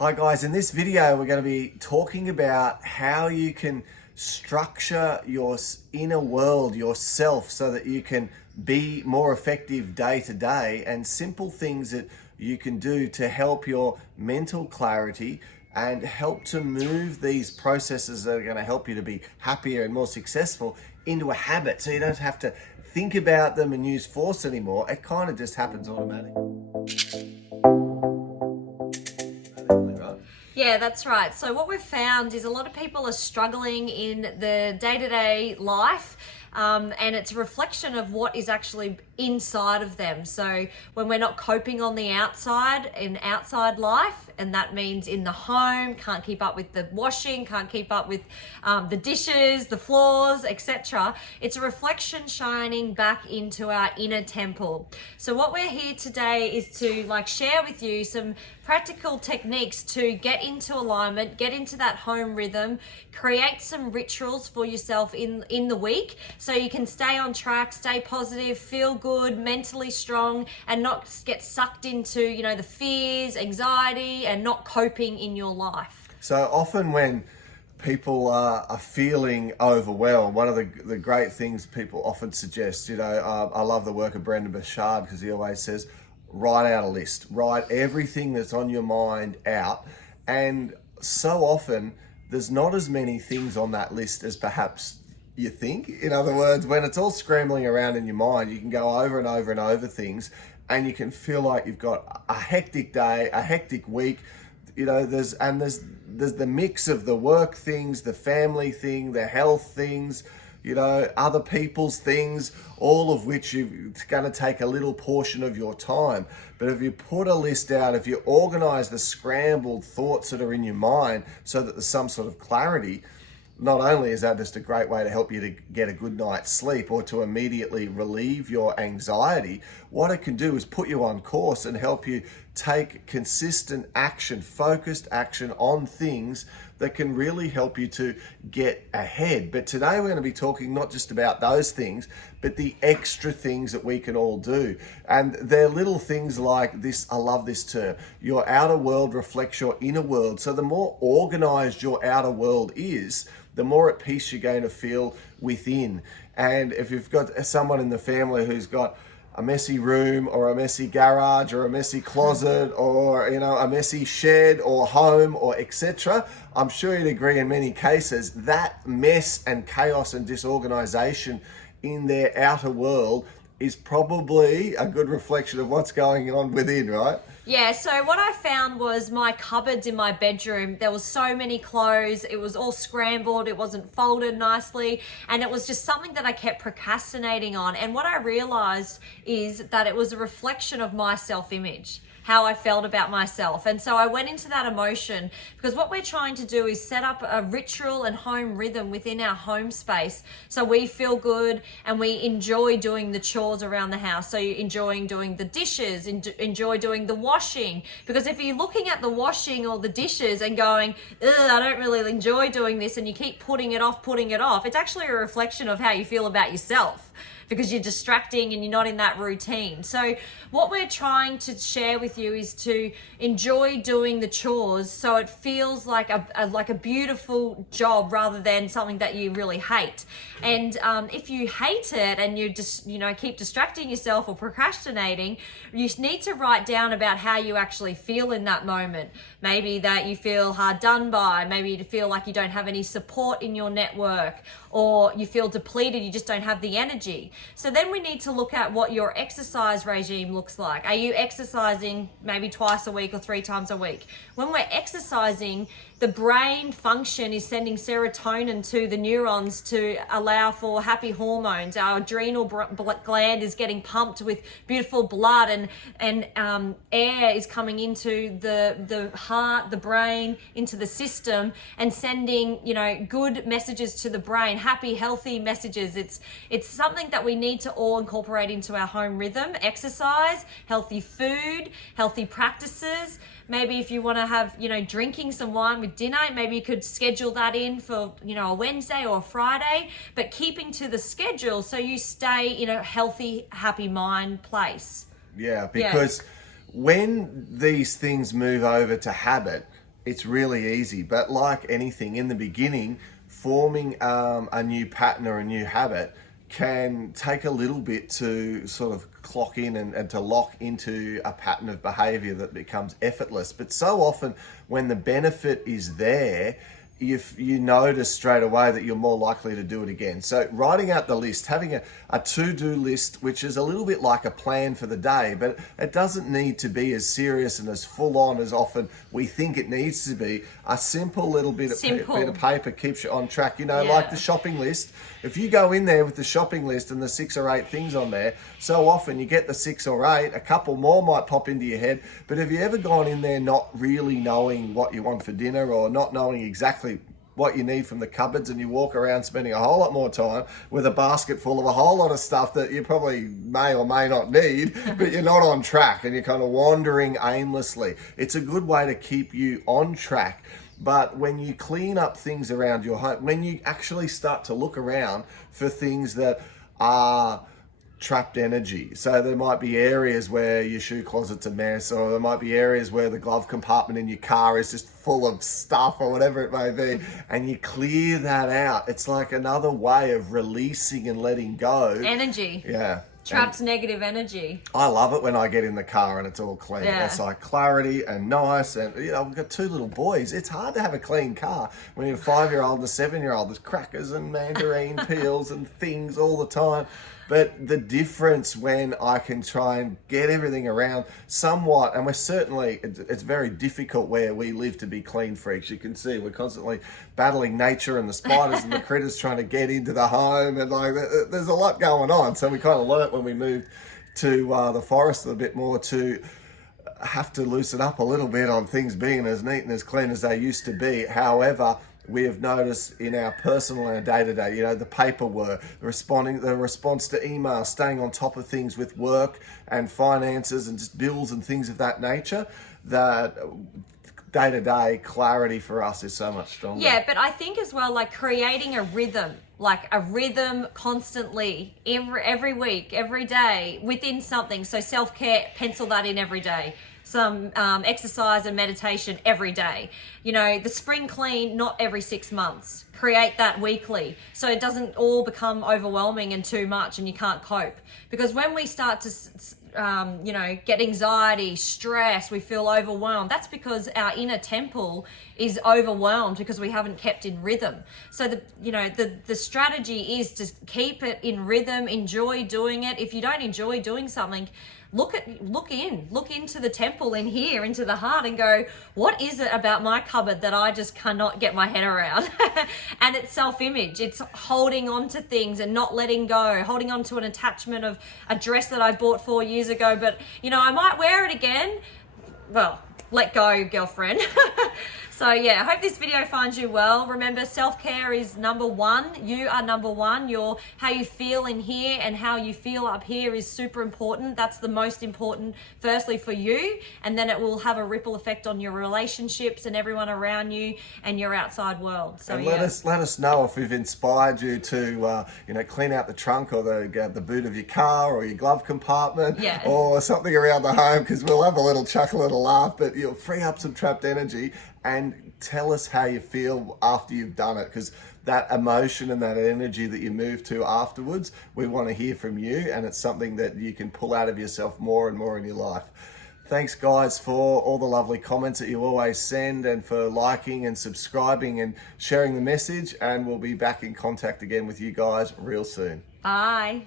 Hi guys, in this video we're going to be talking about how you can structure your inner world, yourself, so that you can be more effective day to day, and simple things that you can do to help your mental clarity and help to move these processes that are going to help you to be happier and more successful into a habit, so you don't have to think about them and use force anymore. It kind of just happens automatically. Yeah, that's right. So what we've found is a lot of people are struggling in the day-to-day life, and it's a reflection of what is actually inside of them. So when we're not coping on the outside, in outside life, and that means in the home, can't keep up with the washing, can't keep up with the dishes, the floors, etc. It's a reflection shining back into our inner temple. So what we're here today is to share with you some practical techniques to get into alignment, get into that home rhythm, create some rituals for yourself in the week so you can stay on track, stay positive, feel good, mentally strong, and not get sucked into, the fears, anxiety, and not coping in your life. So often when people are feeling overwhelmed, one of the great things people often suggest, I love the work of Brendan Burchard, because he always says, write out a list, write everything that's on your mind out. And so often there's not as many things on that list as perhaps you think. In other words, when it's all scrambling around in your mind, you can go over and over and over things, and you can feel like you've got a hectic day, a hectic week. There's the mix of the work things, the family thing, the health things, other people's things, all of which it's going to take a little portion of your time. But if you put a list out, if you organize the scrambled thoughts that are in your mind so that there's some sort of clarity, not only is that just a great way to help you to get a good night's sleep or to immediately relieve your anxiety, what it can do is put you on course and help you take consistent action, focused action on things that can really help you to get ahead. But today we're going to be talking not just about those things, but the extra things that we can all do. And they're little things like this. I love this term. Your outer world reflects your inner world. So the more organized your outer world is, the more at peace you're going to feel within. And if you've got someone in the family who's got a messy room or a messy garage or a messy closet or a messy shed or home or etc., I'm sure you'd agree in many cases that mess and chaos and disorganization in their outer world is probably a good reflection of what's going on within, right? Yeah, so what I found was my cupboards in my bedroom, there was so many clothes, it was all scrambled, it wasn't folded nicely, and it was just something that I kept procrastinating on. And what I realized is that it was a reflection of my self-image, how I felt about myself. And so I went into that emotion, because what we're trying to do is set up a ritual and home rhythm within our home space so we feel good and we enjoy doing the chores around the house. So you're enjoying doing the dishes, enjoy doing the washing. Because if you're looking at the washing or the dishes and going, ugh, I don't really enjoy doing this, and you keep putting it off, it's actually a reflection of how you feel about yourself, because you're distracting and you're not in that routine. So what we're trying to share with you is to enjoy doing the chores so it feels like a beautiful job rather than something that you really hate. And if you hate it and you just keep distracting yourself or procrastinating, you need to write down about how you actually feel in that moment. Maybe that you feel hard done by, maybe you feel like you don't have any support in your network, or you feel depleted, you just don't have the energy. So then we need to look at what your exercise regime looks like. Are you exercising maybe twice a week or 3 times a week? When we're exercising, the brain function is sending serotonin to the neurons to allow for happy hormones. Our adrenal gland is getting pumped with beautiful blood, and air is coming into the heart, the brain, into the system, and sending good messages to the brain, happy, healthy messages. It's something that we need to all incorporate into our home rhythm. Exercise, healthy food, healthy practices. Maybe if you want to have, drinking some wine with dinner, maybe you could schedule that in for, a Wednesday or a Friday, but keeping to the schedule so you stay in a healthy, happy mind place. Yeah, because when these things move over to habit, it's really easy. But like anything in the beginning, forming a new pattern or a new habit can take a little bit to sort of clock in and to lock into a pattern of behavior that becomes effortless. But so often when the benefit is there, if you notice straight away that you're more likely to do it again. So writing out the list, having a to-do list, which is a little bit like a plan for the day, but it doesn't need to be as serious and as full on as often we think it needs to be. A simple little bit of paper keeps you on track. You know, like the shopping list. If you go in there with the shopping list and the 6 or 8 things on there, so often you get the 6 or 8, a couple more might pop into your head. But have you ever gone in there not really knowing what you want for dinner or not knowing exactly what you need from the cupboards, and you walk around spending a whole lot more time with a basket full of a whole lot of stuff that you probably may or may not need, but you're not on track and you're kind of wandering aimlessly. It's a good way to keep you on track. But when you clean up things around your home, when you actually start to look around for things that are trapped energy. So there might be areas where your shoe closet's a mess, or there might be areas where the glove compartment in your car is just full of stuff or whatever it may be, and you clear that out. It's like another way of releasing and letting go. Energy. Yeah. Trapped negative energy. I love it when I get in the car and it's all clean. Yeah. It's like clarity and nice. And, you know, we've got 2 little boys. It's hard to have a clean car when you're a 5-year-old and a 7-year-old. There's crackers and mandarin peels and things all the time. But the difference when I can try and get everything around somewhat, and we're certainly, it's very difficult where we live to be clean freaks. You can see we're constantly battling nature and the spiders and the critters trying to get into the home, and like there's a lot going on. So we kind of learnt when we moved to the forest a bit more to have to loosen up a little bit on things being as neat and as clean as they used to be. However, we have noticed in our personal and our day-to-day, you know, the paperwork, the response to email, staying on top of things with work and finances and just bills and things of that nature, that day-to-day clarity for us is so much stronger. Yeah, but I think as well, like creating a rhythm, constantly, every week, every day, within something. So self-care, pencil that in every day. Some exercise and meditation every day. You know, the spring clean, not every 6 months. Create that weekly so it doesn't all become overwhelming and too much and you can't cope. Because when we start to, get anxiety, stress, we feel overwhelmed, that's because our inner temple is overwhelmed because we haven't kept in rhythm. So the strategy is to keep it in rhythm, enjoy doing it. If you don't enjoy doing something, look into the temple in here, into the heart, and go, what is it about my cupboard that I just cannot get my head around? And it's self-image. It's holding on to things and not letting go, holding on to an attachment of a dress that I bought 4 years ago, but I might wear it again. Well, let go, girlfriend. So yeah, I hope this video finds you well. Remember, self-care is number one. You are number one. How you feel in here and how you feel up here is super important. That's the most important, firstly for you, and then it will have a ripple effect on your relationships and everyone around you and your outside world. So and let us know if we've inspired you to clean out the trunk or the boot of your car or your glove compartment, or something around the home, because we'll have a little chuckle and a laugh, but you'll free up some trapped energy. And tell us how you feel after you've done it, because that emotion and that energy that you move to afterwards, we want to hear from you, and it's something that you can pull out of yourself more and more in your life. Thanks guys for all the lovely comments that you always send, and for liking and subscribing and sharing the message, and we'll be back in contact again with you guys real soon. Bye.